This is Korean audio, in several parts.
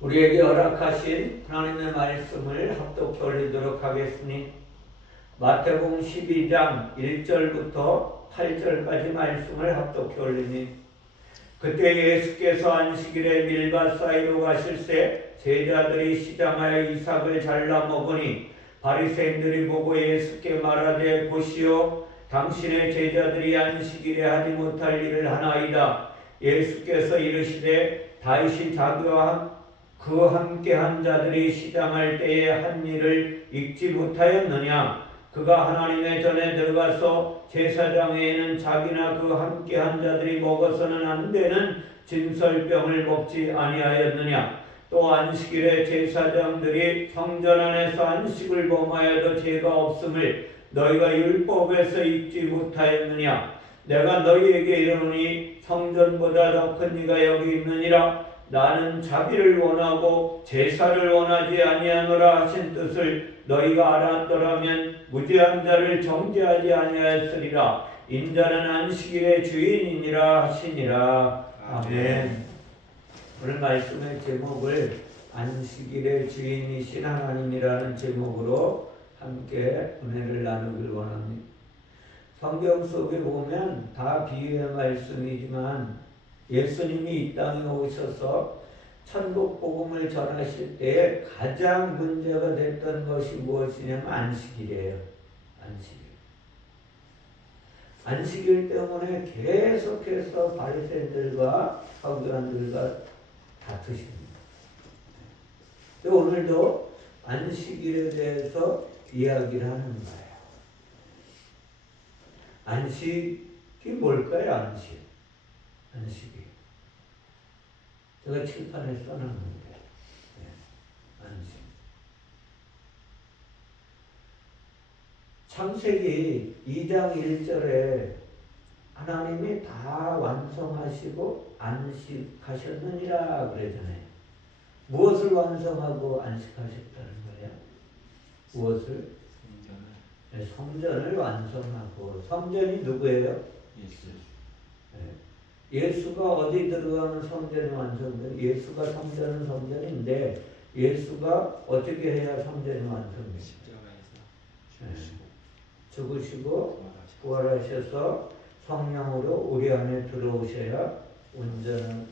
우리에게 허락하신 하나님의 말씀을 합독해 올리도록 하겠으니 마태복음 12장 1절부터 8절까지 말씀을 합독해 올리니 그때 예수께서 안식일에 밀밭 사이로 가실새 제자들이 시장하여 이삭을 잘라 먹으니 바리새인들이 보고 예수께 말하되 보시오 당신의 제자들이 안식일에 하지 못할 일을 하나이다. 예수께서 이르시되 다윗이 자기와 그 함께한 자들이 시장할 때에 한 일을 잊지 못하였느냐? 그가 하나님의 전에 들어가서 제사장에는 자기나 그 함께한 자들이 먹어서는 안 되는 진설병을 먹지 아니하였느냐? 또 안식일에 제사장들이 성전 안에서 안식을 범하여도 죄가 없음을 너희가 율법에서 잊지 못하였느냐? 내가 너희에게 이르노니 성전보다 더 큰 이가 여기 있느니라. 나는 자비를 원하고 제사를 원하지 아니하노라 하신 뜻을 너희가 알았더라면 무죄한 자를 정죄하지 아니하였으리라. 인자는 안식일의 주인이니라 하시니라. 아멘. 오늘 말씀의 제목을 안식일의 주인이신 하나님이라는 제목으로 함께 은혜를 나누길 원합니다. 성경 속에 보면 다 비유의 말씀이지만 예수님이 이 땅에 오셔서 천국 복음을 전하실 때 가장 문제가 됐던 것이 무엇이냐면 안식일이에요. 안식일 때문에 계속해서 바리새인들과 서기관들과 다투십니다. 오늘도 안식일에 대해서 이야기를 하는 거예요. 안식이 뭘까요? 안식이. 제가 칠판에 써놨는데, 안식. 창세기 2장 1절에 하나님이 다 완성하시고 안식하셨느니라 그러잖아요. 무엇을 완성하고 안식하셨다는 거예요? 무엇을? 성전을 완성하고. 성전이 누구예요? 예수가 어디 들어가면 성전이 완성돼요? 예수가 성전은 성전인데 예수가 어떻게 해야 성전이 완성돼요? 죽으시고 부활하셔서 성령으로 우리 안에 들어오셔야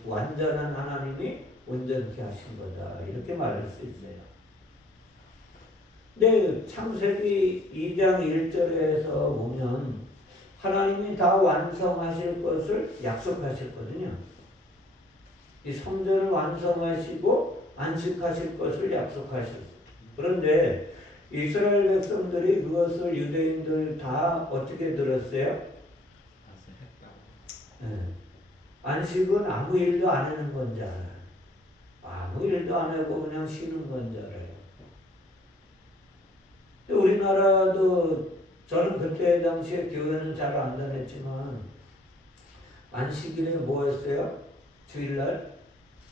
완전한 하나님이 온전케 하신 거다. 이렇게 말할 수 있어요. 근데 창세기 2장 1절에서 보면 하나님이 다 완성하실 것을 약속하셨거든요. 이 성전을 완성하시고 안식하실 것을 약속하셨어요. 그런데 이스라엘 백성들이 그것을 유대인들 다 어떻게 들었어요? 안식은 아무 일도 안 하는 건 줄 알아요. 아무 일도 안 하고 그냥 쉬는 건 줄 알아요. 우리나라도 저는 그때 당시에 교회는 잘 안 다녔지만 안식일에 뭐 했어요? 주일날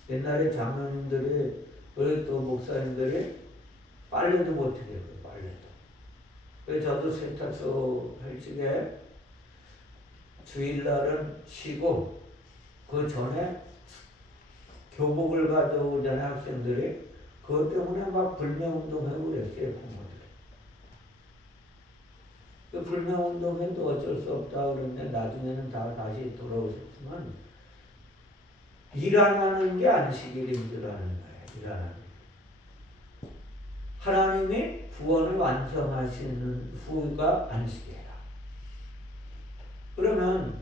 옛날에 장로님들이 또 목사님들이 빨래도 못해요. 빨래도. 그래서 저도 세탁소 할 적에 주일날은 쉬고 그 전에 교복을 가져오잖아요. 학생들이. 그것 때문에 막 불매운동하고 그랬어요. 그 불매운동에도 어쩔 수 없다 그랬는데 나중에는 다시 돌아오셨지만 일 안 하는 게 안식일인 줄 아는 거예요. 일 안 하는 게. 하나님이 구원을 완성하시는 후가 안식이에요. 그러면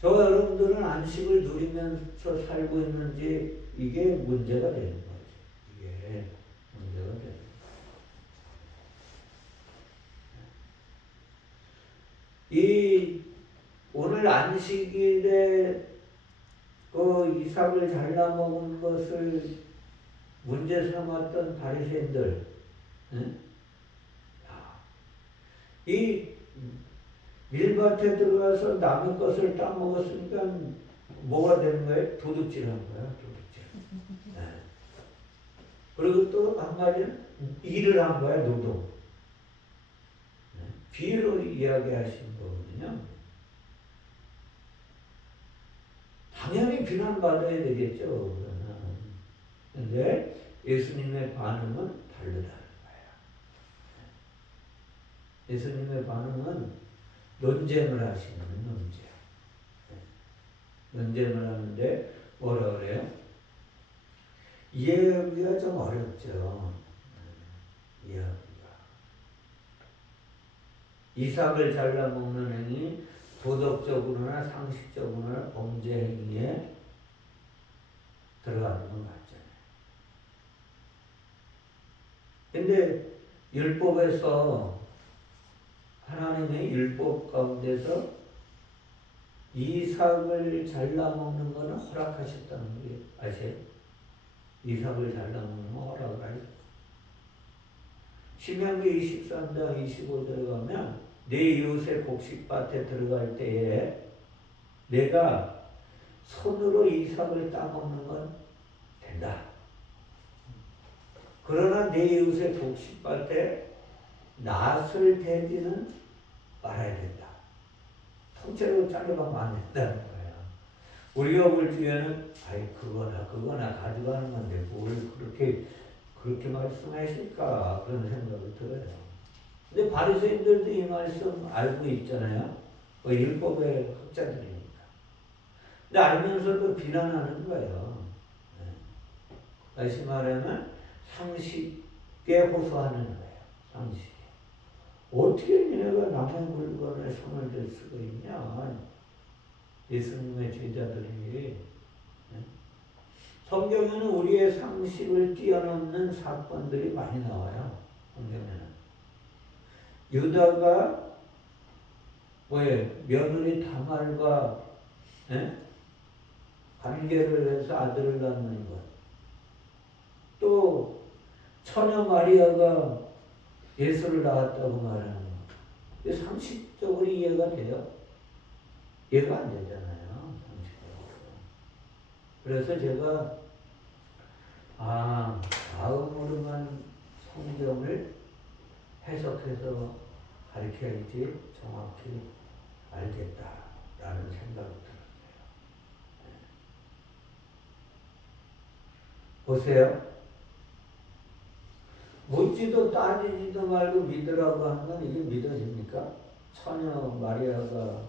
저와 여러분들은 안식을 누리면서 살고 있는지 이게 문제가 되는 거죠. 이게 문제가 되는 거죠. 이 오늘 안식일에 그 이삭을 잘라 먹은 것을 문제 삼았던 바리새인들, 이 밀밭에 들어가서 남의 것을 따먹었으니까 뭐가 되는 거예요? 도둑질한 거야, 도둑질. 그리고 또 한 가지는 일을 한 거야, 노동. 비유로 이야기하신 거거든요. 당연히 비난받아야 되겠죠. 그런데 예수님의 반응은 다르다는 거예요. 예수님의 반응은 논쟁을 하시는 논쟁. 논쟁을 하는데 뭐라 그래요? 이해하기가 좀 어렵죠. 이해하기가. 이삭을 잘라먹는 행위 도덕적으로나 상식적으로나 범죄 행위에 들어가는 건 맞잖아요. 근데 율법에서 하나님의 율법 가운데서 이삭을 잘라먹는 것은 허락하셨다는 게 아세요? 이삭을 잘라먹는 건 허락을 하셨어요. 신명기 23장 25절에 가면 내 이웃의 곡식밭에 들어갈 때에 내가 손으로 이삭을 따먹는 건 된다. 그러나 내 이웃의 곡식밭에 낫을 대지는 말아야 된다. 통째로 잘라가면 안 된다는 거야. 우리가 볼 적에는 아이 그거나 가져가는 건데 뭘 그렇게 말씀하실까 그런 생각이 들어요. 근데 바리새인들도 이 말씀 알고 있잖아요. 율법의 학자들이니까. 근데 알면서도 비난하는 거예요. 다시 말하면 상식에 호소하는 거예요. 상식에. 어떻게 니네가 남의 물건에 손을 댈 수가 있냐. 예수님의 제자들이. 성경에는 우리의 상식을 뛰어넘는 사건들이 많이 나와요. 성경에는. 유다가 며느리 다말과 관계를 해서 아들을 낳는 것. 또 처녀 마리아가 예수를 낳았다고 말하는 것. 상식적으로 이해가 돼요? 이해가 안 되잖아요. 상식적으로. 그래서 제가 마음으로만 성경을 해석해서 가르쳐야지 정확히 알겠다라는 생각이 들었어요. 보세요. 묻지도 따지지도 말고 믿으라고 하는 건 이게 믿어집니까? 처녀 마리아가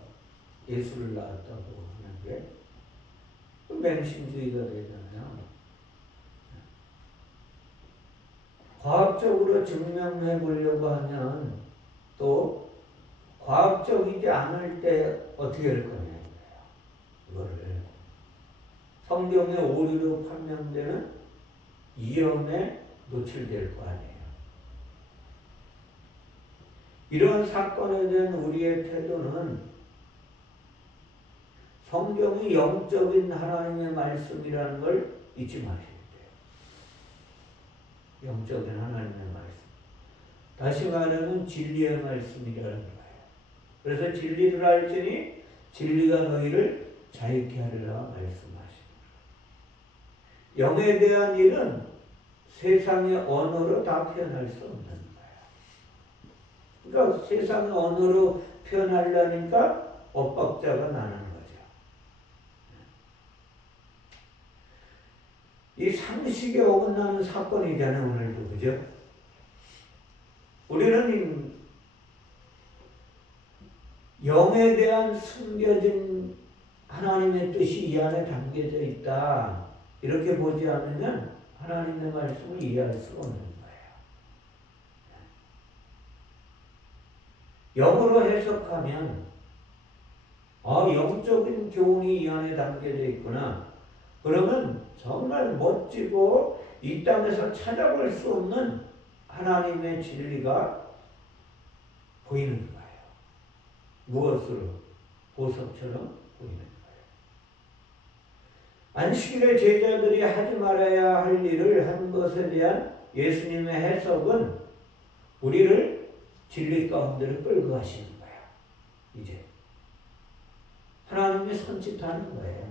예수를 낳았다고 하는 게 맹신주의가 되잖아요. 과학적으로 증명해 보려고 하면 또 과학적이지 않을 때 어떻게 할 거냐 이거를 성경의 오류로 판명되는 위험에 노출될 거 아니에요. 이런 사건에 대한 우리의 태도는 성경이 영적인 하나님의 말씀이라는 걸 잊지 마셔야 돼요. 영적인 하나님의 말씀. 다시 말하면 진리의 말씀이라는 거예요. 그래서 진리를 알지니 진리가 너희를 자유케 하리라 말씀하십니다. 영에 대한 일은 세상의 언어로 다 표현할 수 없는 거예요. 그러니까 세상의 언어로 표현하려니까 엇박자가 나는 거죠. 이 상식에 어긋나는 사건이잖아요, 오늘도. 그죠? 우리는 영에 대한 숨겨진 하나님의 뜻이 이 안에 담겨져 있다. 이렇게 보지 않으면 하나님의 말씀을 이해할 수가 없는 거예요. 영으로 해석하면 영적인 교훈이 이 안에 담겨져 있구나. 그러면 정말 멋지고 이 땅에서 찾아볼 수 없는 하나님의 진리가 보이는 거예요. 무엇으로? 보석처럼 보이는 거예요. 안식일에 제자들이 하지 말아야 할 일을 한 것에 대한 예수님의 해석은 우리를 진리 가운데로 끌고 가시는 거예요. 이제 하나님이 손짓하는 거예요.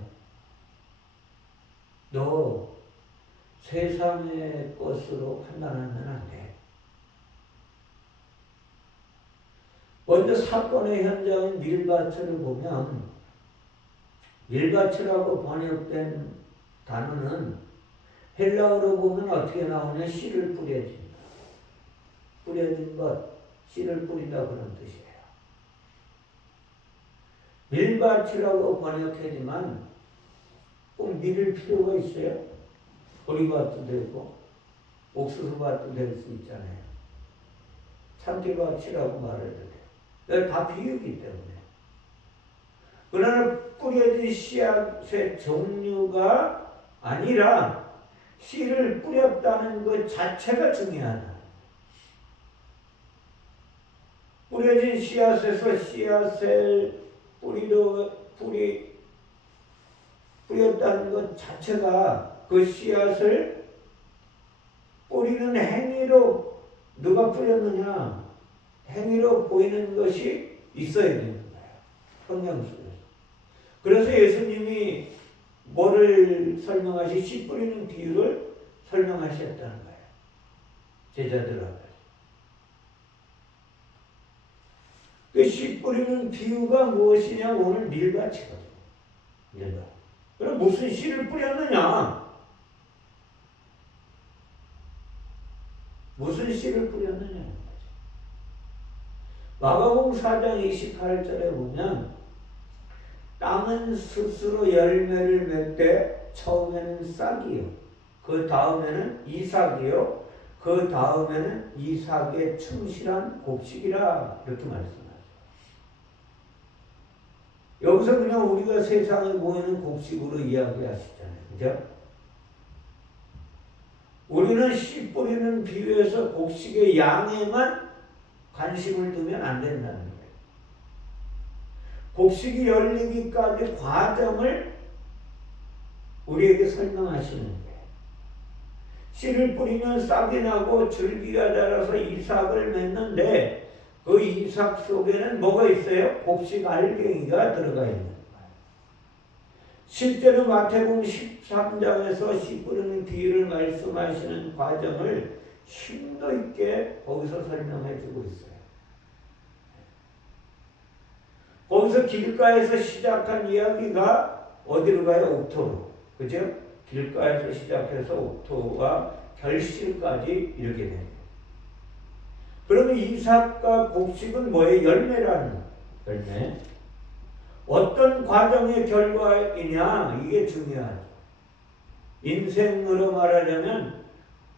너 세상의 것으로 판단하면 안 돼. 먼저 사건의 현장인 밀밭을 보면 밀밭이라고 번역된 단어는 헬라어로 보면 어떻게 나오냐? 씨를 뿌려진다. 뿌려진 것, 씨를 뿌린다 그런 뜻이에요. 밀밭이라고 번역하지만 꼭 밀을 필요가 있어요? 보리밭도 되고 옥수수밭도 될 수 있잖아요. 참깨밭이라고 말해도 돼요. 다 비유기 때문에. 그러나 뿌려진 씨앗의 종류가 아니라 씨를 뿌렸다는 것 자체가 중요하다. 뿌려진 씨앗에서 씨앗을 뿌렸다는 것 자체가 그 씨앗을 뿌리는 행위로 누가 뿌렸느냐 행위로 보이는 것이 있어야 되는 거예요. 성경 속에서. 그래서 예수님이 뭐를 씨 뿌리는 비유를 설명하셨다는 거예요. 제자들하고. 그 씨 뿌리는 비유가 무엇이냐? 오늘 밀밭이거든요. 밀밭. 그럼 무슨 씨를 뿌렸느냐? 무슨 씨를 뿌렸느냐? 마가복음 4장 28절에 보면 땅은 스스로 열매를 맺되 처음에는 싹이요. 그 다음에는 이삭이요. 그 다음에는 이삭의 충실한 곡식이라 이렇게 말씀하세요. 여기서 그냥 우리가 세상에 보이는 곡식으로 이야기하시잖아요. 그죠? 우리는 씨 뿌리는 비유에서 곡식의 양에만 관심을 두면 안 된다는 거예요. 곡식이 열리기까지 과정을 우리에게 설명하시는 거예요. 씨를 뿌리면 싹이 나고 줄기가 자라서 이삭을 맺는데 그 이삭 속에는 뭐가 있어요? 곡식 알갱이가 들어가 있는 거예요. 실제로 마태복음 13장에서 씨 뿌리는 비유를 말씀하시는 과정을 심도 있게 거기서 설명해 주고 있어요. 거기서 길가에서 시작한 이야기가 어디로 가요? 옥토로. 그죠? 길가에서 시작해서 옥토와 결실까지 이렇게 돼요. 그러면 이삭과 곡식은 뭐예요? 열매라는 열매. 어떤 과정의 결과이냐? 이게 중요하죠. 인생으로 말하자면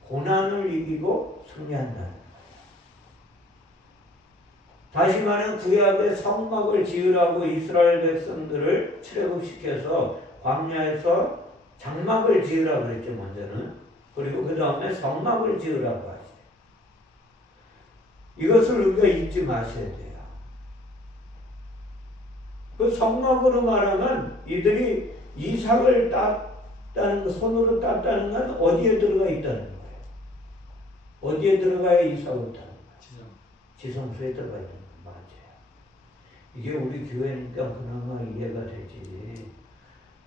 고난을 이기고 승리한다. 다시 말하면 구약의 성막을 지으라고 이스라엘 백성들을 출애굽시켜서 광야에서 장막을 지으라고 그랬죠. 먼저는. 그리고 그 다음에 성막을 지으라고 하죠. 이것을 우리가 잊지 마셔야 돼요. 그 성막으로 말하면 이들이 이삭을 땄다는 손으로 땄다는 건 어디에 들어가 있다는 거예요? 어디에 들어가야 이삭을 따는 거예요? 지성소에 들어가 있는 거예요. 맞아요. 이게 우리 교회니까 그나마 이해가 되지.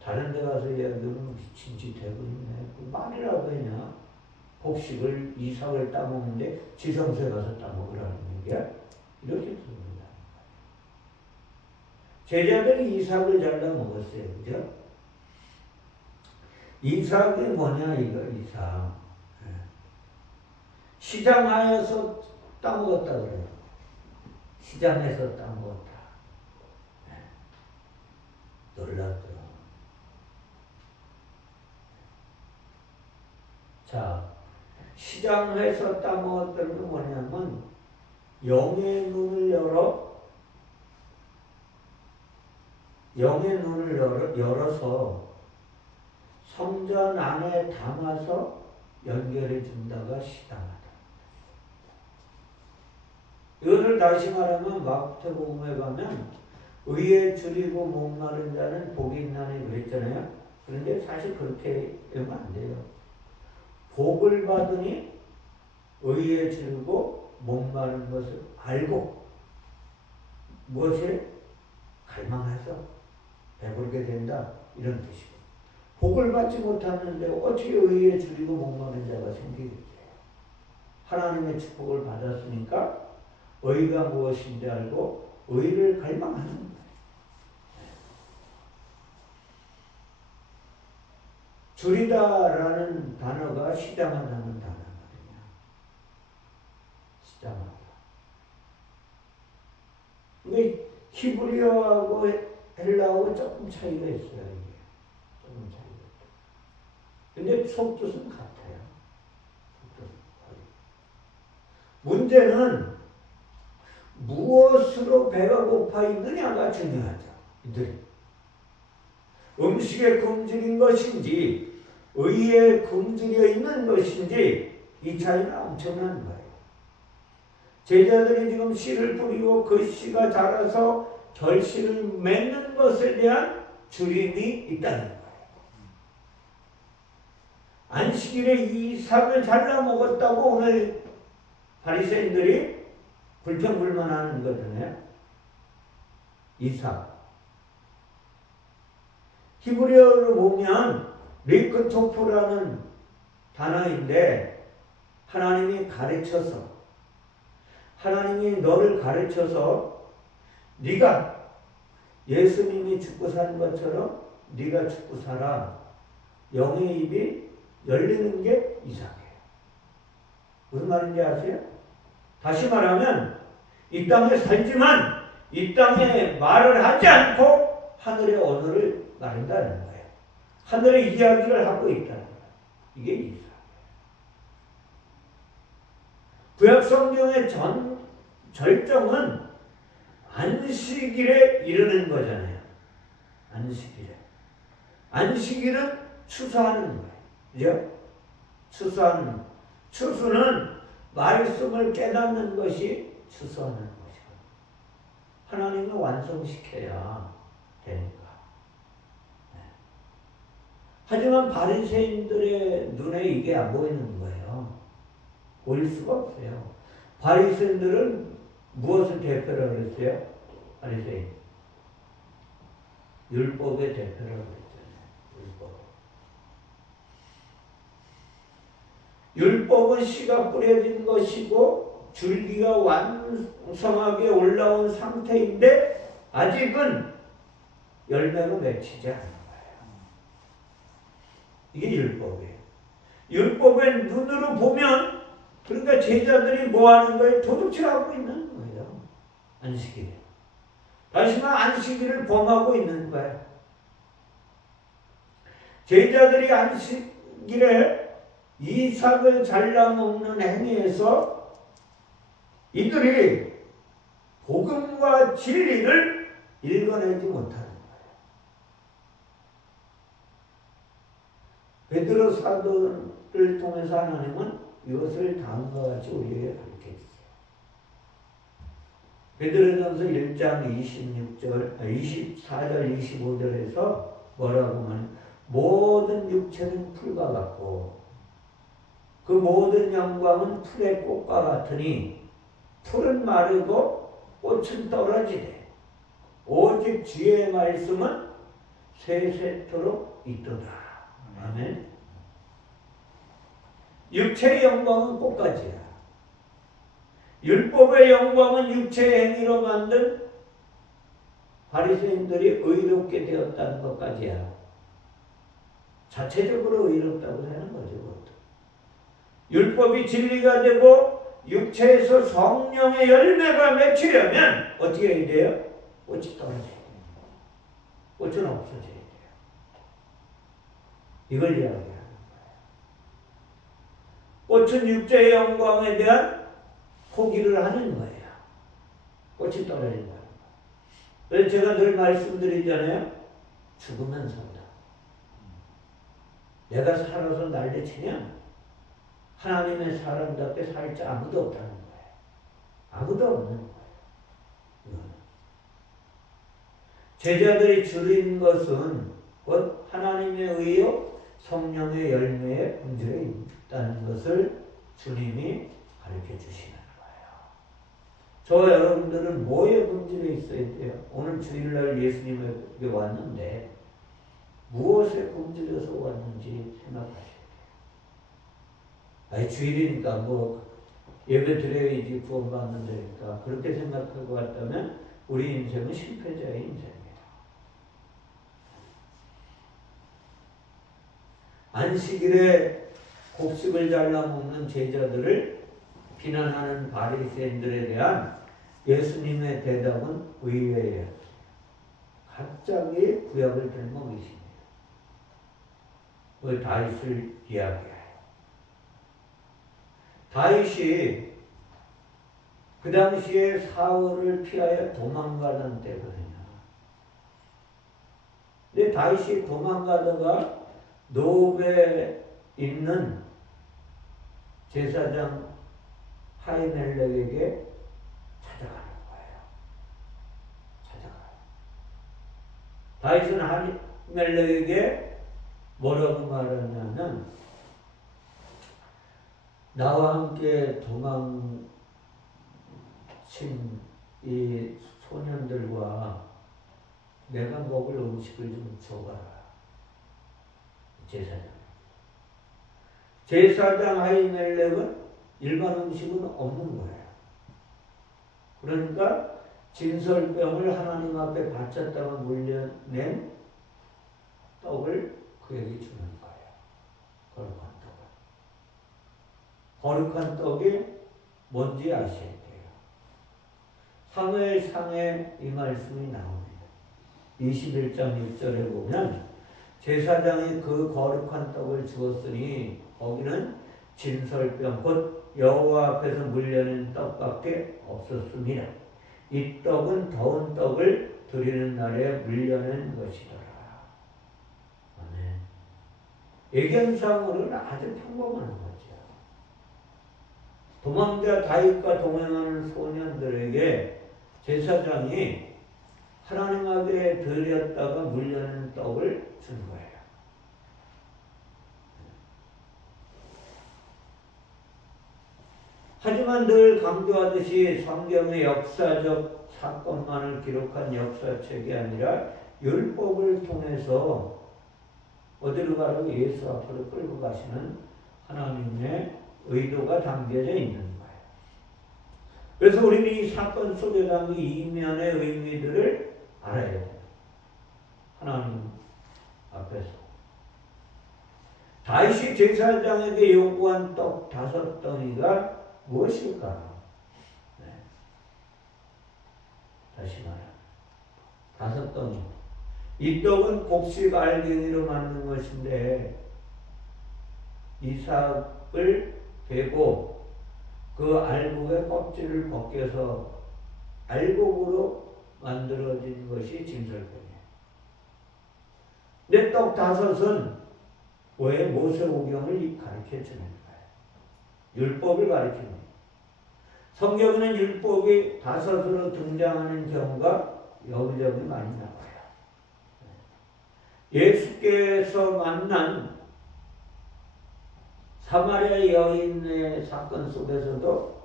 다른 데 가서 이야기하면 미친 짓 되고 있네. 그 말이라고 했냐? 곡식을 이삭을 따먹는데 지성소에 가서 따먹으라는 얘기야? 이렇게 듭니다. 제자들이 이삭을 잘라 먹었어요. 그죠? 이삭이 뭐냐, 이삭. 시장하여서 따먹었다 그래요. 시장에서 따먹었다. 놀랍더라. 자, 시장에서 따먹었다는 게 뭐냐면 영의 눈을 열어서 성전 안에 담아서 연결해 준다가 시장하다. 이것을 다시 말하면 마태복음에 가면 의에 줄이고 목마른 자는 복이 있나니 그랬잖아요. 그런데 사실 그렇게 하면 안 돼요. 복을 받으니 의에 줄이고 목마른 것을 알고 무엇을 갈망해서 배부르게 된다 이런 뜻이고, 복을 받지 못하는데 어떻게 의에 줄이고 목마른 자가 생기겠어요? 하나님의 축복을 받았으니까 의가 무엇인지 알고 의를 갈망하는 거예요. 줄이다라는 단어가 시장하다는 단어거든요. 시장하다. 이게 히브리어하고 헬라어하고 조금 차이가 있어요. 이게. 조금 차이가 있어요. 근데 속뜻은 같아요. 속뜻은 거의. 문제는 무엇으로 배가 고파 있느냐가 중요하죠. 이들이. 음식에 굶주린 것인지 의에 굶주려 있는 것인지 이 차이는 엄청난 거예요. 제자들이 지금 씨를 뿌리고 그 씨가 자라서 결실을 맺는 것에 대한 주림이 있다는 거예요. 안식일에 이 삭을 잘라 먹었다고 오늘 바리새인들이 불평불만하는 거잖아요. 이삭. 히브리어로 보면 리크토프라는 단어인데 하나님이 가르쳐서 하나님이 너를 가르쳐서 네가 예수님이 죽고 산 것처럼 네가 죽고 살아. 영의 입이 열리는 게 이삭이에요. 무슨 말인지 아세요? 다시 말하면 이 땅에 살지만 이 땅에 말을 하지 않고 하늘의 언어를 말한다는 거예요. 하늘의 이야기를 하고 있다는 거예요. 이게 이삭이에요. 구약 성경의 절정은 안식일에 이르는 거잖아요. 안식일에. 안식일은 추수하는 거예요. 그죠? 추수하는 거. 추수는 말씀을 깨닫는 것이 추수하는 것이고 하나님을 완성시켜야 되니까. 네. 하지만 바리새인들의 눈에 이게 안 보이는 거예요. 보일 수가 없어요. 바리새인들은 무엇을 대표라고 그랬어요? 바리새인. 율법의 대표라고 그랬잖아요. 율법. 율법은 씨가 뿌려진 것이고 줄기가 완성하게 올라온 상태인데 아직은 열매가 맺히지 않은 거예요. 이게 율법이에요. 율법의 눈으로 보면 그러니까 제자들이 뭐 하는 거예요? 도둑질하고 있는 거예요. 안식일에. 다시 말해 안식일을 범하고 있는 거예요. 제자들이 안식일에 이삭을 잘라먹는 행위에서 이들이 복음과 진리를 읽어내지 못하는 거예요. 베드로 사도를 통해서 하나님은 이것을 다음과 같이 우리에게 가르쳐 주세요. 베드로전서 1장 24절 25절에서 뭐라고 하면 모든 육체는 풀과 같고 그 모든 영광은 풀의 꽃과 같으니 풀은 마르고 꽃은 떨어지되 오직 주의 말씀은 세세토록 있도다. 아멘. 육체의 영광은 꽃가지야. 율법의 영광은 육체의 행위로 만든 바리새인들이 의롭게 되었다는 것까지야. 자체적으로 의롭다고 하는 거죠. 율법이 진리가 되고 육체에서 성령의 열매가 맺히려면 어떻게 해야 돼요? 꽃이 떨어져야 돼요. 꽃은 없어져야 돼요. 이걸 이야기하는 거예요. 꽃은 육체의 영광에 대한 포기를 하는 거예요. 꽃이 떨어진다는 거예요. 그래서 제가 늘 말씀드리잖아요. 죽으면 산다. 내가 살아서 난리치면 하나님의 사람답게 살 자 아무도 없다는 거예요. 아무도 없는 거예요. 이거는. 제자들이 줄인 것은 곧 하나님의 의요 성령의 열매에 분들에 있다는 것을 주님이 가르쳐 주시는 거예요. 저와 여러분들은 뭐에 분들에 있어야 돼요? 오늘 주일날 예수님에게 왔는데 무엇에 분들여서 왔는지 생각하셔야 돼요. 아니 주일이니까 뭐 예배 드려야지 구원받는 데니까 그렇게 생각하고 왔다면 우리 인생은 실패자의 인생이에요. 안식일에 곡식을 잘라 먹는 제자들을 비난하는 바리새인들에 대한 예수님의 대답은 의외예요. 갑자기 구약을 들먹이시네요. 그 다윗을 이야기해요. 다윗이 그 당시에 사울을 피하여 도망가던 때거든요. 근데 다윗이 도망가다가 노브에 있는 제사장 하이멜렉에게 찾아가는 거예요. 찾아가요. 다윗은 하이멜렉에게 뭐라고 말하냐면 나와 함께 도망친 이 소년들과 내가 먹을 음식을 좀 줘봐라. 제사장 아히멜렉은 일반 음식은 없는 거예요. 그러니까 진설병을 하나님 앞에 바쳤다가 물려낸 떡을 그에게 주는 거예요. 거룩한 떡을. 거룩한 떡이 뭔지 아셔야 돼요. 사무엘상에 이 말씀이 나옵니다. 21장 6절에 보면 제사장이 그 거룩한 떡을 주었으니 거기는 진설병 곧 여호와 앞에서 물려낸 떡밖에 없었습니다. 이 떡은 더운 떡을 드리는 날에 물려낸 것이더라. 아멘. 예견상으로는 아주 평범한 거죠. 도망자 다윗과 동행하는 소년들에게 제사장이 하나님 앞에 드렸다가 물려낸 떡을 준 거예요. 하지만 늘 강조하듯이 성경의 역사적 사건만을 기록한 역사책이 아니라 율법을 통해서 어디로 가라고 예수 앞으로 끌고 가시는 하나님의 의도가 담겨져 있는 거예요. 그래서 우리는 이 사건 속에 담긴 이면의 의미들을 알아야 돼요. 하나님 앞에서. 다윗이 제사장에게 요구한 떡 5덩이가 무엇일까? 네. 다시 말하면 5덩이. 이 떡은 곡식 알갱이로 만든 것인데 이삭을 베고 그 알곡의 껍질을 벗겨서 알곡으로 만들어진 것이 진설병이에요. 근데 떡 5은 왜 모세오경을 가르쳐주는 거예요. 율법을 가르치는 거예요. 성경에는 율법이 5으로 등장하는 경우가 여기저기 많이 나와요. 예수께서 만난 사마리아 여인의 사건 속에서도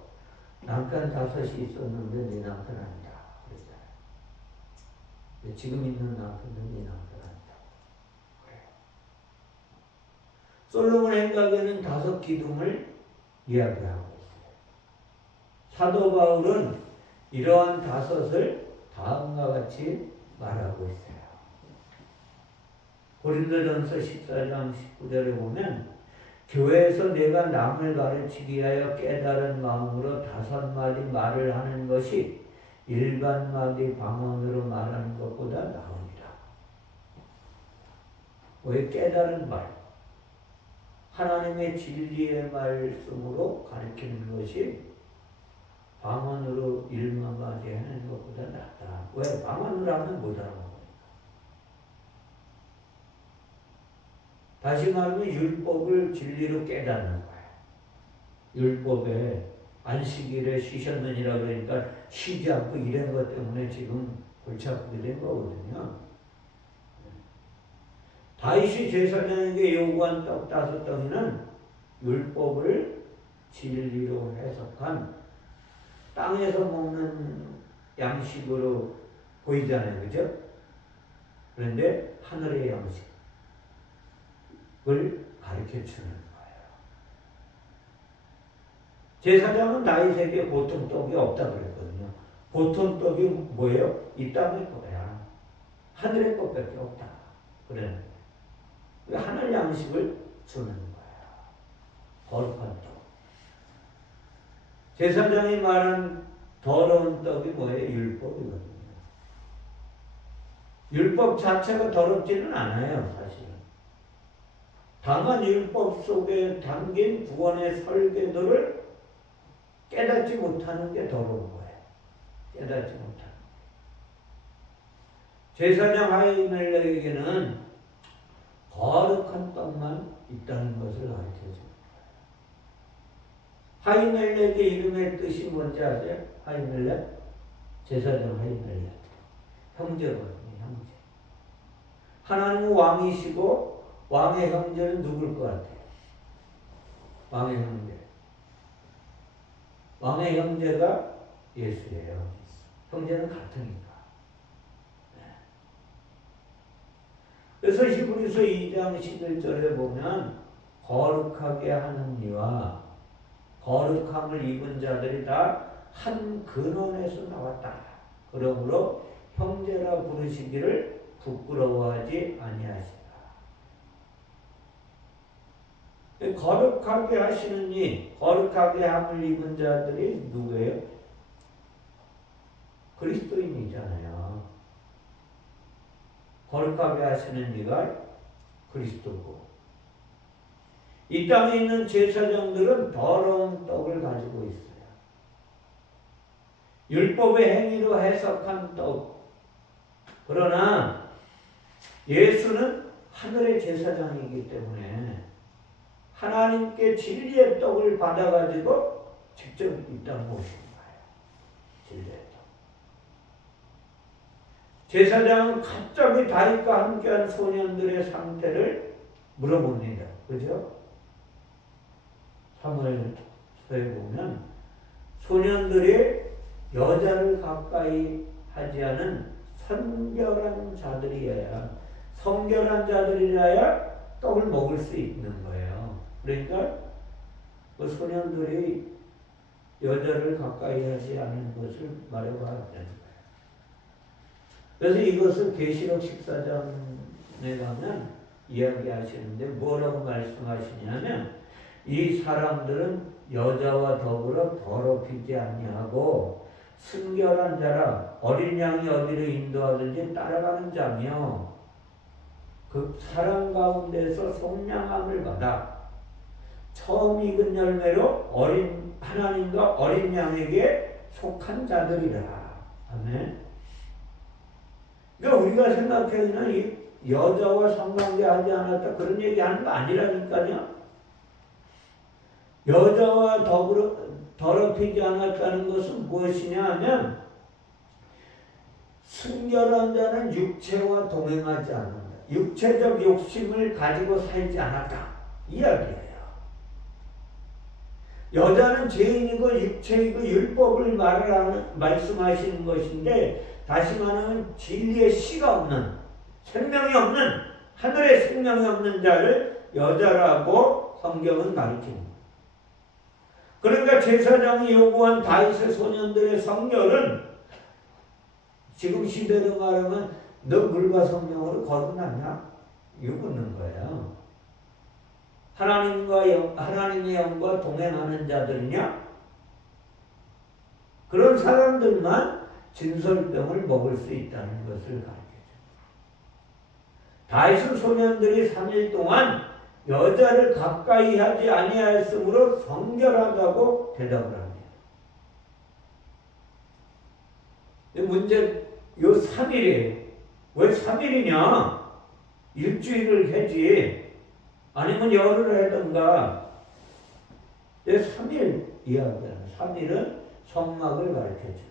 남편 5이 있었는데 네 남편 아니다. 그랬잖아요. 지금 있는 남편은 네 남편 아니다. 그래요. 솔로몬 행각에는 5 기둥을 이야기하고 있어요. 사도 바울은 이러한 5을 다음과 같이 말하고 있어요. 고린도전서 14장 19절에 보면 교회에서 내가 남을 가르치기 위하여 깨달은 마음으로 5마디 말을 하는 것이 일반 마디 방언으로 말하는 것보다 나으니라. 왜 깨달은 말? 하나님의 진리의 말씀으로 가르치는 것이 방언으로 일마마디 하는 것보다 낫다. 왜? 방언으로 하면 못 알아먹어요. 다시 말하면 율법을 진리로 깨닫는 거예요. 율법에 안식일에 쉬셨느니라 그러니까 쉬지 않고 이런 것 때문에 지금 골치 아프게 된 거거든요. 다윗이 제사장에게 요구한 떡 5덩이는 율법을 진리로 해석한 땅에서 먹는 양식으로 보이잖아요. 그죠? 그런데 하늘의 양식을 가르쳐 주는 거예요. 제사장은 다윗에게 보통 떡이 없다 그랬거든요. 보통 떡이 뭐예요? 이 땅의 거야. 하늘의 것밖에 없다. 그래. 하늘 양식을 주는 거야. 거룩한 떡. 제사장이 말한 더러운 떡이 뭐예요? 율법이거든요. 율법 자체가 더럽지는 않아요, 사실은. 다만 율법 속에 담긴 구원의 설계도를 깨닫지 못하는 게 더러운 거예요. 깨닫지 못하는 게. 제사장 아히멜렉에게는 거룩한 떡만 있다는 것을 가르쳐줍니다. 아히멜렉의 이름의 뜻이 뭔지 아세요? 아히멜렉? 제사장 아히멜렉. 형제거든요, 형제. 하나님은 왕이시고 왕의 형제는 누굴 것 같아요? 왕의 형제. 왕의 형제가 예수예요. 형제는 같으니까. 그래서 히브리서 2장 11절에 보면 거룩하게 하는 이와 거룩함을 입은 자들이 다 한 근원에서 나왔다. 그러므로 형제라 부르시기를 부끄러워하지 아니하시라. 거룩하게 하시는 이, 거룩하게 함을 입은 자들이 누구예요? 그리스도인이잖아요. 거룩하게 하시는 이가 그리스도고, 이 땅에 있는 제사장들은 더러운 떡을 가지고 있어요. 율법의 행위로 해석한 떡. 그러나 예수는 하늘의 제사장이기 때문에 하나님께 진리의 떡을 받아가지고 직접 이 땅에 오신 거예요. 진리의 떡. 제사장은 갑자기 다윗과 함께한 소년들의 상태를 물어봅니다. 그죠? 사무엘서에 보면 소년들이 여자를 가까이 하지 않은 성결한 자들이어야, 성결한 자들이라야 떡을 먹을 수 있는 거예요. 그러니까 그 소년들이 여자를 가까이 하지 않은 것을 말해봐야 되는 거예요. 그래서 이것을 계시록 14장에 가면 이야기하시는데 뭐라고 말씀하시냐면, 이 사람들은 여자와 더불어 더럽히지 아니하고 순결한 자라, 어린 양이 어디로 인도하든지 따라가는 자며 그 사람 가운데서 속량함을 받아 처음 익은 열매로 하나님과 어린 양에게 속한 자들이라. 아멘. 그러니까 우리가 생각하기는 이 여자와 성관계하지 않았다 그런 얘기하는 거 아니라니까요. 여자와 더럽히지 않았다는 것은 무엇이냐 하면, 순결한 자는 육체와 동행하지 않는다. 육체적 욕심을 가지고 살지 않았다. 이야기예요. 여자는 죄인이고 육체이고 율법을 말씀하시는 것인데, 다시 말하면 진리의 씨가 없는, 생명이 없는, 하늘의 생명이 없는 자를 여자라고 성경은 가르칩니다. 그러니까 제사장이 요구한 다윗의 소년들의 성결은 지금 시대로 말하면 너 물과 성령으로 거듭났냐? 이거 묻는 거예요. 하나님의 영과 동행하는 자들이냐? 그런 사람들만 진설병을 먹을 수 있다는 것을 가르쳐줍니다. 다윗은 소년들이 3일 동안 여자를 가까이 하지 아니하였으므로 성결하다고 대답을 합니다. 문제, 요 3일이 왜 3일이냐? 일주일을 하지 아니면 열흘을 하든가. 3일 이야기하는 3일은 성막을 가르쳐줘요.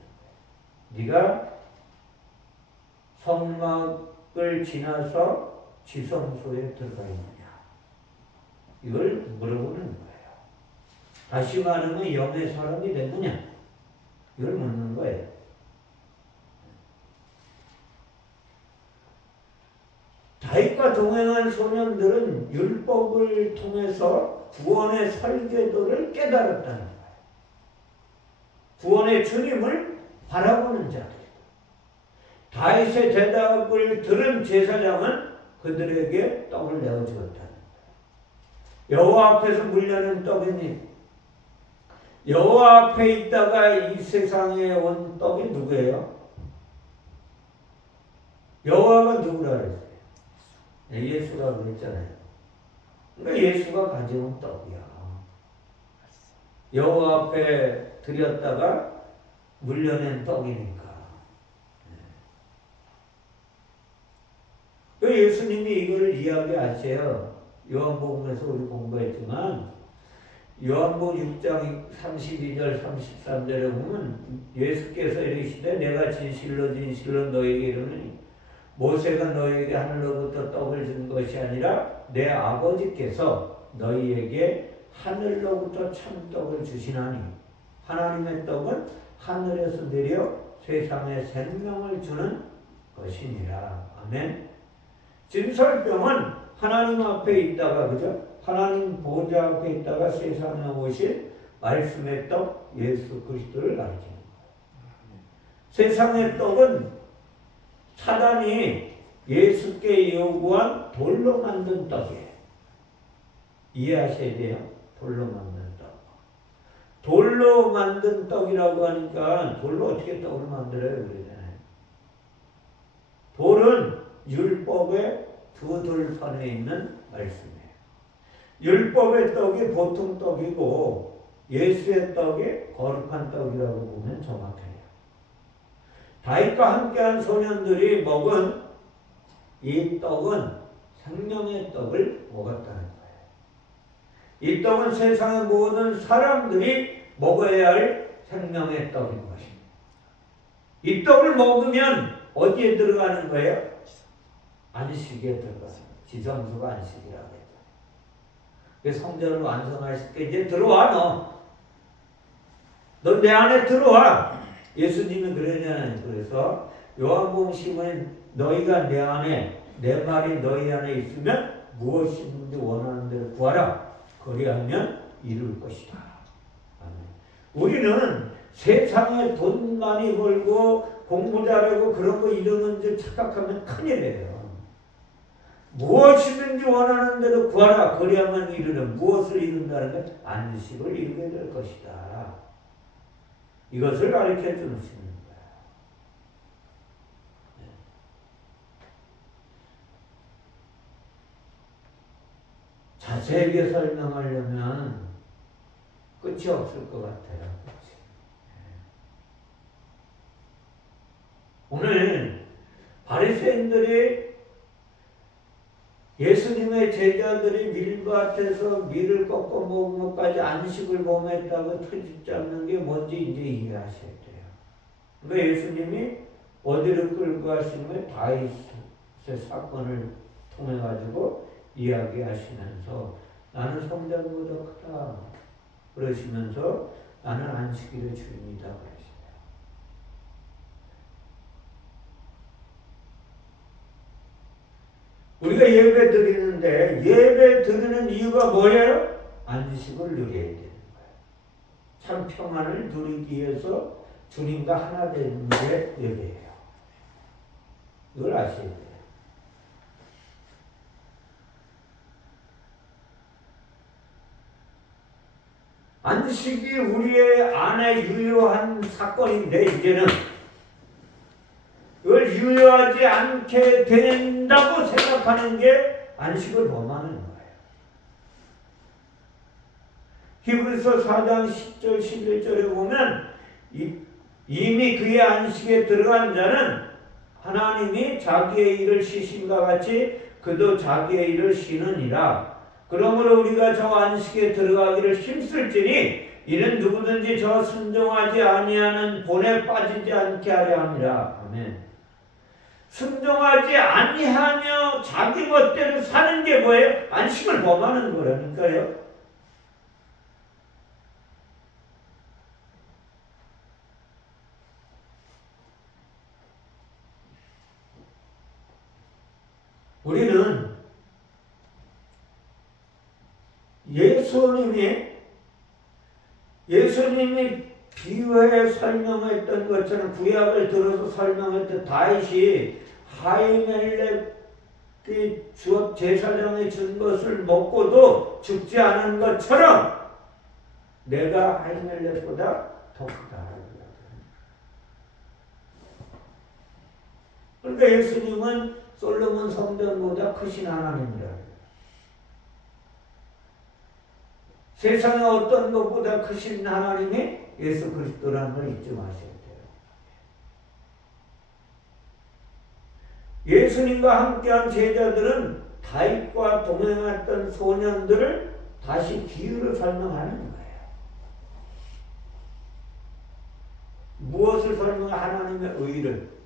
네가 성막을 지나서 지성소에 들어가 있느냐? 이걸 물어보는 거예요. 다시 말하면 영의 사람이 됐느냐? 이걸 묻는 거예요. 다윗과 동행한 소년들은 율법을 통해서 구원의 설계도를 깨달았다는 거예요. 구원의 주님을 바라보는 자들. 다윗의 대답을 들은 제사장은 그들에게 떡을 내어주었다는 거예요. 여호와 앞에서 물려낸 떡이니 여호와 앞에 있다가 이 세상에 온 떡이 누구예요? 여호와가 누구라 그랬어요? 예수가 그랬잖아요. 그러니까 예수가 가져온 떡이야. 여호와 앞에 드렸다가 물려낸 떡이니까. 예수님이 이걸 이야기하세요. 요한복음에서 우리 공부했지만 요한복음 6장 32절 33절에 보면 예수께서 이르시되 내가 진실로 진실로 너희에게 이르노니 모세가 너희에게 하늘로부터 떡을 준 것이 아니라 내 아버지께서 너희에게 하늘로부터 참떡을 주시나니 하나님의 떡은 하늘에서 내려 세상에 생명을 주는 것이니라. 아멘. 진설병은 하나님 앞에 있다가, 그죠? 하나님 보좌 앞에 있다가 세상에 오신 말씀의 떡 예수 그리스도를 가리키는 거예요. 세상의 떡은 사단이 예수께 요구한 돌로 만든 떡이에요. 이해하셔야 돼요. 돌로 만든 떡. 돌로 만든 떡이라고 하니까 돌로 어떻게 떡을 만들어요? 그러잖아요. 돌은 율법의 두 돌판에 있는 말씀이에요. 율법의 떡이 보통 떡이고 예수의 떡이 거룩한 떡이라고 보면 정확해요. 다윗과 함께한 소년들이 먹은 이 떡은 생명의 떡을 먹었다는 거예요. 이 떡은 세상의 모든 사람들이 먹어야 할 생명의 떡인 것입니다. 이 떡을 먹으면 어디에 들어가는 거예요? 안식에 들어가요. 지성소가 안식이라고 했죠. 성전을 완성하실 때 이제 들어와 너 내 안에 들어와. 예수님이 그러잖아요. 그래서 요한복음 15에 너희가 내 안에 내 말이 너희 안에 있으면 무엇이든지 원하는 대로 구하라. 그리하면 이룰 것이다. 아멘. 우리는 세상에 돈 많이 벌고 공부 잘하고 그런 거 이러는 줄 착각하면 큰일이에요. 무엇이든지 원하는 대로 구하라. 그리하면 이루는 무엇을 이룬다는 것? 안식을 이루게 될 것이다. 이것을 가르쳐 주시는 거야. 자세하게 설명하려면 끝이 없을 것 같아요. 오늘 바리새인들이 예수님의 제자들이 밀밭에서 밀을 꺾어 먹은 것까지 안식을 범했다고 터집지 않는 게 뭔지 이제 이해하셔야 돼요. 그러니까 예수님이 어디를 끌고 가신 거예요? 다윗의 사건을 통해 가지고 이야기하시면서 나는 성전보다 크다 그러시면서 나는 안식일의 주인이다 그러시죠. 우리가 예배 드리는데 예배 드리는 이유가 뭐예요? 안식을 누려야 되는 거예요. 참 평안을 누리기 위해서 주님과 하나 되는 게 예배예요. 이걸 아셔야 돼요. 안식이 우리의 안에 유효한 사건인데 이제는 이걸 유효하지 않게 된다고 생각하는 게 안식을 범하는 거예요. 히브리서 4장 10절 11절에 보면 이미 그의 안식에 들어간 자는 하나님이 자기의 일을 쉬심과 같이 그도 자기의 일을 쉬느니라. 그러므로 우리가 저 안식에 들어가기를 힘쓸지니 이는 누구든지 저 순종하지 아니하는 본에 빠지지 않게 하려 함이라. 아멘. 순종하지 아니하며 자기 멋대로 사는 게 뭐예요? 안식을 범하는 거라니까요. 우리는 예수님이 비유해 설명했던 것처럼 구약을 들어서 설명했던 다윗이 하이멜렉의 제사장이 준 것을 먹고도 죽지 않은 것처럼 내가 아히멜렉보다 더 크다. 그러니까 예수님은 솔로몬 성전보다 크신 하나님이라. 세상에 어떤 것보다 크신 하나님이 예수 그리스도라는 걸 잊지 마셔야 돼요. 예수님과 함께한 제자들은 다윗과 동행했던 소년들을 다시 비유로 설명하는 거예요. 무엇을 설명해? 하나님의 의를.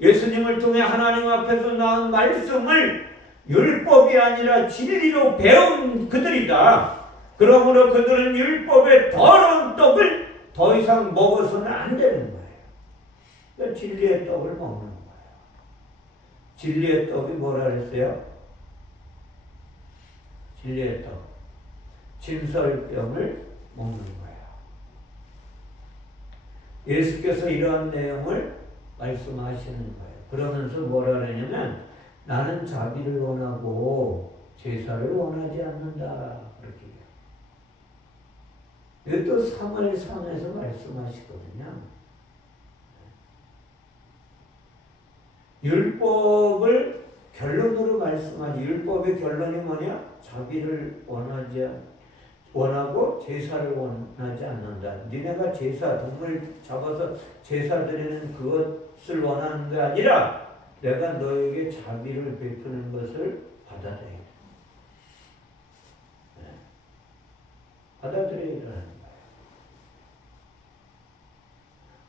예수님을 통해 하나님 앞에서 나온 말씀을 율법이 아니라 진리로 배운 그들이다. 그러므로 그들은 율법의 더러운 떡을 더 이상 먹어서는 안 되는 거예요. 그러니까 진리의 떡을 먹는 거예요. 진리의 떡이 뭐라 그랬어요? 진리의 떡. 진설병을 먹는 거예요. 예수께서 이러한 내용을 말씀하시는 거예요. 그러면서 뭐라 그러냐면 나는 자비를 원하고 제사를 원하지 않는다. 그렇게 해요. 이것도 3월3에서 말씀하시거든요. 율법을 결론으로 말씀하지. 율법의 결론이 뭐냐? 자비를 원하고 제사를 원하지 않는다. 니네가 제사, 동물 잡아서 제사 드리는 그것을 원하는 게 아니라 내가 너에게 자비를 베푸는 것을 받아들여야 돼. 받아들여야 되는 거예요.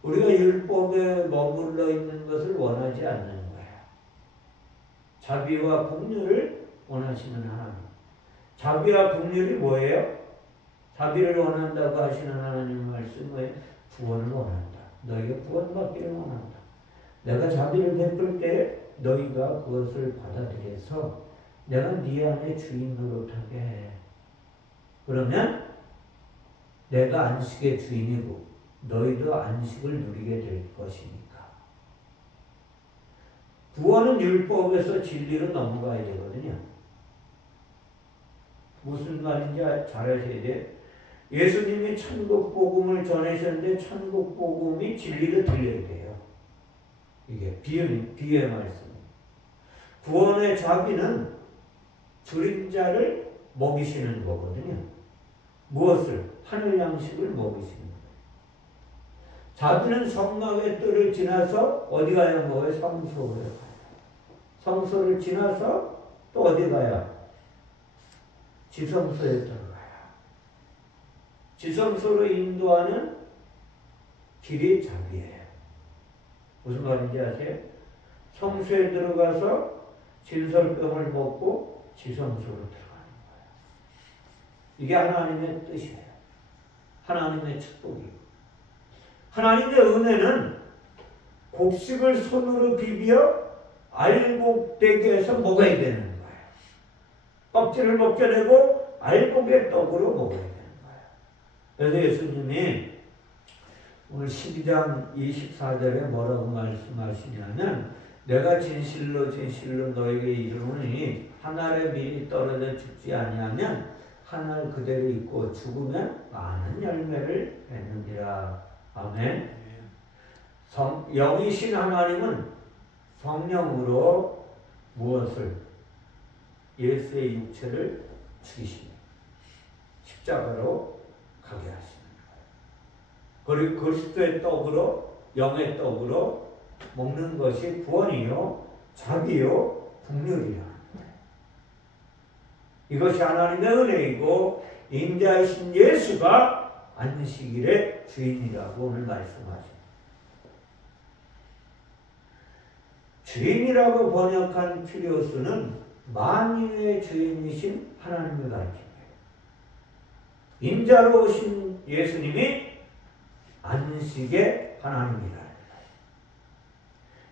우리가 율법에 머물러 있는 것을 원하지 않는 거예요. 자비와 긍휼을 원하시는 하나님. 자비와 긍휼이 뭐예요? 자비를 원한다고 하시는 하나님 말씀 뭐예요? 구원을 원한다. 너희가 구원받기를 원한다. 내가 자비를 베풀 때 너희가 그것을 받아들여서 내가 네 안에 주인 노릇하게 해. 그러면 내가 안식의 주인이고 너희도 안식을 누리게 될 것이니까. 구원은 율법에서 진리로 넘어가야 되거든요. 무슨 말인지 잘 아셔야 돼요. 예수님이 천국 복음을 전하셨는데 천국 복음이 진리로 들려야 돼요. 이게 비유의 말씀. 구원의 자비는 줄인 자를 먹이시는 거거든요. 무엇을? 하늘 양식을 먹이시는 거예요. 자비는 성막의 뜰을 지나서 어디 가야 먹어요? 성소에 가요. 성소를 지나서 또 어디 가야? 지성소에 들어가요. 지성소로 인도하는 길이 자비예요. 무슨 말인지 아세요? 성소에 들어가서 진설병을 먹고 지성소로 들어가는 거예요. 이게 하나님의 뜻이에요. 하나님의 축복이에요. 하나님의 은혜는 곡식을 손으로 비벼 알곡되게 해서 먹어야 되는 거예요. 껍질을 벗겨내고 알곡의 떡으로 먹어야 되는 거예요. 그래서 예수님이 오늘 12장 24절에 뭐라고 말씀하시냐면 내가 진실로 진실로 너에게 이르노니 한 알에 미리 떨어져 죽지 아니하면 한 알 그대로 있고 죽으면 많은 열매를 맺느니라. 아멘. 영이신 하나님은 성령으로 무엇을? 예수의 육체를 죽이십니다. 십자가로 가게 하시는 거예요. 그리고 그리스도의 떡으로, 영의 떡으로 먹는 것이 구원이요, 자비요, 긍휼이라. 이것이 하나님의 은혜이고 인자이신 예수가 안식일의 주인이라고 오늘 말씀하십니다. 주인이라고 번역한 큐리오스는 만유의 주인이신 하나님을 가리킵니다. 인자로 오신 예수님이 안식의 하나님이라.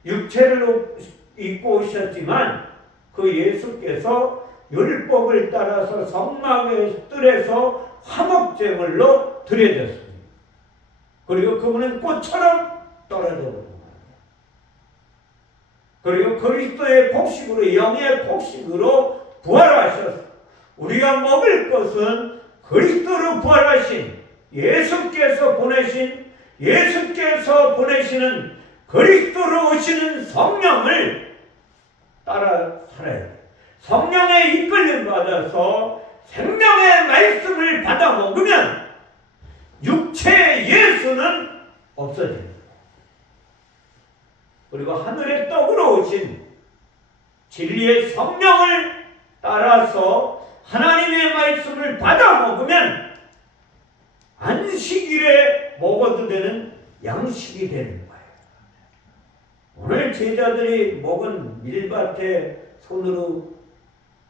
육체를 입고 오셨지만 그 예수께서 율법을 따라서 성막의 뜰에서 화목제물로 드려졌습니다. 그리고 그분은 꽃처럼 떨어져 버린 거예요. 그리고 그리스도의 곡식으로, 영의 곡식으로 부활하셔서 우리가 먹을 것은 그리스도로 부활하신 예수께서 보내시는 그리스도로 오시는 성령을 따라 살아야 돼요. 성령의 이끌림 받아서 생명의 말씀을 받아 먹으면 육체의 예수는 없어집니다. 그리고 하늘의 떡으로 오신 진리의 성령을 따라서 하나님의 말씀을 받아 먹으면 안식일에 먹어도 되는 양식이 되는 거예요. 오늘 제자들이 먹은 밀밭에 손으로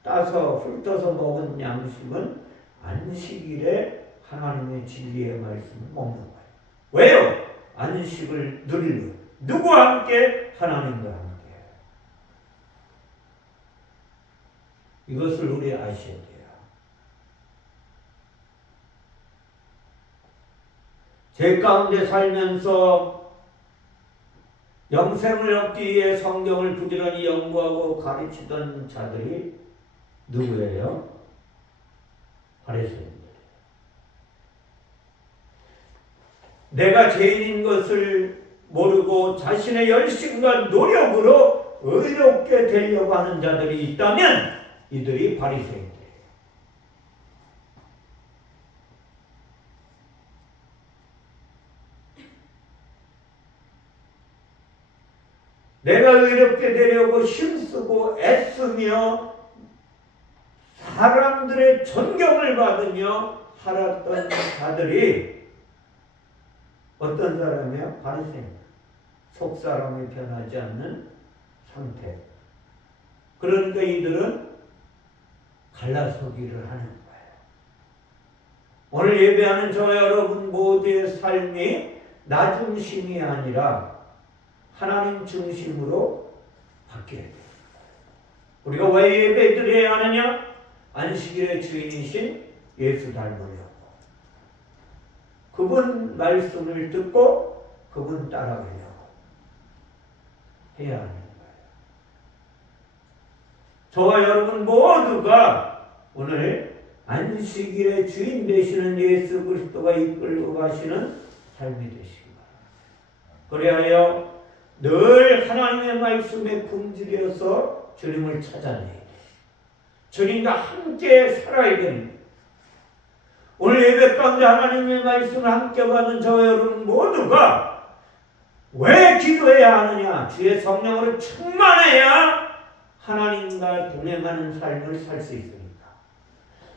따서 훑어서 먹은 양식은 안식일에 하나님의 진리의 말씀을 먹는 거예요. 왜요? 안식을 누리려. 누구와 함께? 하나님과 함께. 이것을 우리 아셔야 돼요. 제 가운데 살면서 영생을 얻기 위해 성경을 부지런히 연구하고 가르치던 자들이 누구예요? 바리새인들. 내가 죄인인 것을 모르고 자신의 열심과 노력으로 의롭게 되려고 하는 자들이 있다면 이들이 바리새인들이에요. 내가 의롭게 되려고 힘쓰고 애쓰며 사람들의 존경을 받으며 살았던 자들이 어떤 사람이에요? 바리새인. 속사람이 변하지 않는 상태. 그러니까 이들은 갈라서기를 하는 거예요. 오늘 예배하는 저와 여러분 모두의 삶이 나 중심이 아니라 하나님 중심으로 바뀌어야 돼요. 우리가 왜 예배 드려야 하느냐? 안식일의 주인이신 예수 닮으려고. 그분 말씀을 듣고 그분 따라가려고 해야 하는 거예요. 저와 여러분 모두가 오늘 안식일의 주인 되시는 예수 그리스도가 이끌고 가시는 삶이 되시기 바랍니다. 그리하여 늘 하나님의 말씀에 굶주려서 주님을 찾아내야 돼요. 주님과 함께 살아야 됩니다. 오늘 예배 가운데 하나님의 말씀을 함께 받은 저와 여러분 모두가 왜 기도해야 하느냐? 주의 성령으로 충만해야 하나님과 동행하는 삶을 살 수 있습니다.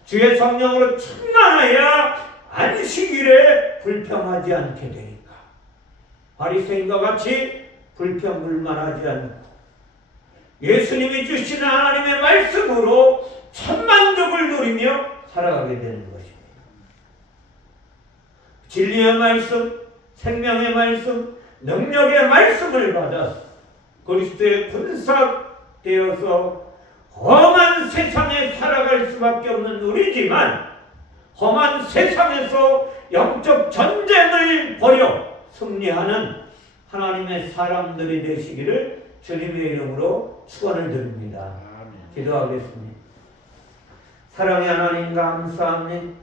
주의 성령으로 충만해야 안식일에 불평하지 않게 되니까. 바리새인과 같이 불평불만하지 않고 예수님이 주시는 하나님의 말씀으로 천만족을 누리며 살아가게 되는 것입니다. 진리의 말씀, 생명의 말씀, 능력의 말씀을 받아서 그리스도의 군사되어서 험한 세상에 살아갈 수밖에 없는 우리지만 험한 세상에서 영적 전쟁을 벌여 승리하는 하나님의 사람들이 되시기를 주님의 이름으로 축원을 드립니다. 기도하겠습니다. 사랑의 하나님 감사합니다.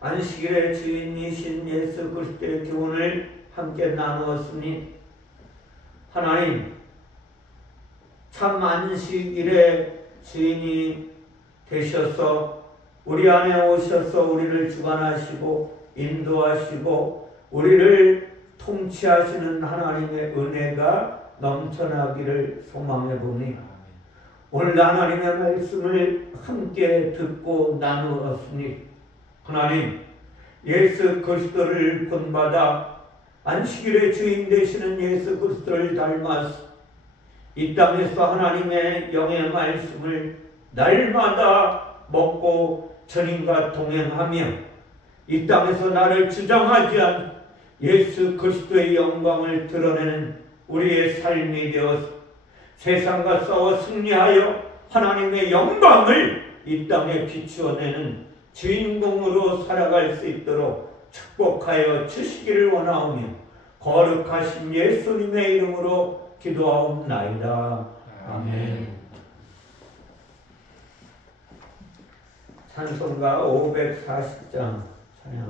안식일의 주인이신 예수 그리스도의 교훈을 함께 나누었으니 하나님 참 안식일의 주인이 되셔서 우리 안에 오셔서 우리를 주관하시고 인도하시고 우리를 통치하시는 하나님의 은혜가 넘쳐나기를 소망해 보니 오늘 하나님의 말씀을 함께 듣고 나누었으니 하나님 예수 그리스도를 본받아 안식일의 주인 되시는 예수 그리스도를 닮아서 이 땅에서 하나님의 영의 말씀을 날마다 먹고 주님과 동행하며 이 땅에서 나를 주장하지 않고 예수 그리스도의 영광을 드러내는 우리의 삶이 되어서 세상과 싸워 승리하여 하나님의 영광을 이 땅에 비추어내는 주인공으로 살아갈 수 있도록 축복하여 주시기를 원하오며 거룩하신 예수님의 이름으로 기도하옵나이다. 아멘. 찬송가 540장 찬양.